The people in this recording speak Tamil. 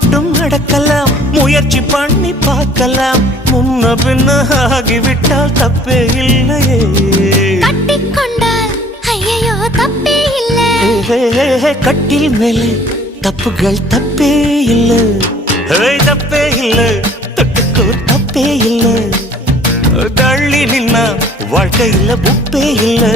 மட்டும் நடக்கலாம், முயற்சி பண்ணி பார்க்கலாம். முன்ன பின்ன ஆகிவிட்டால் தப்பே இல்லையே. கட்டிக்கொண்டால் ஐயோ தப்பே இல்லை. கட்டில் மேலே தப்புகள் தப்பே இல்லை. தப்பே இல்லை, தொட்டுக்கோ தப்பே இல்லை. தள்ளி நின்னா வாழ்க்கையில் உப்பே இல்லை.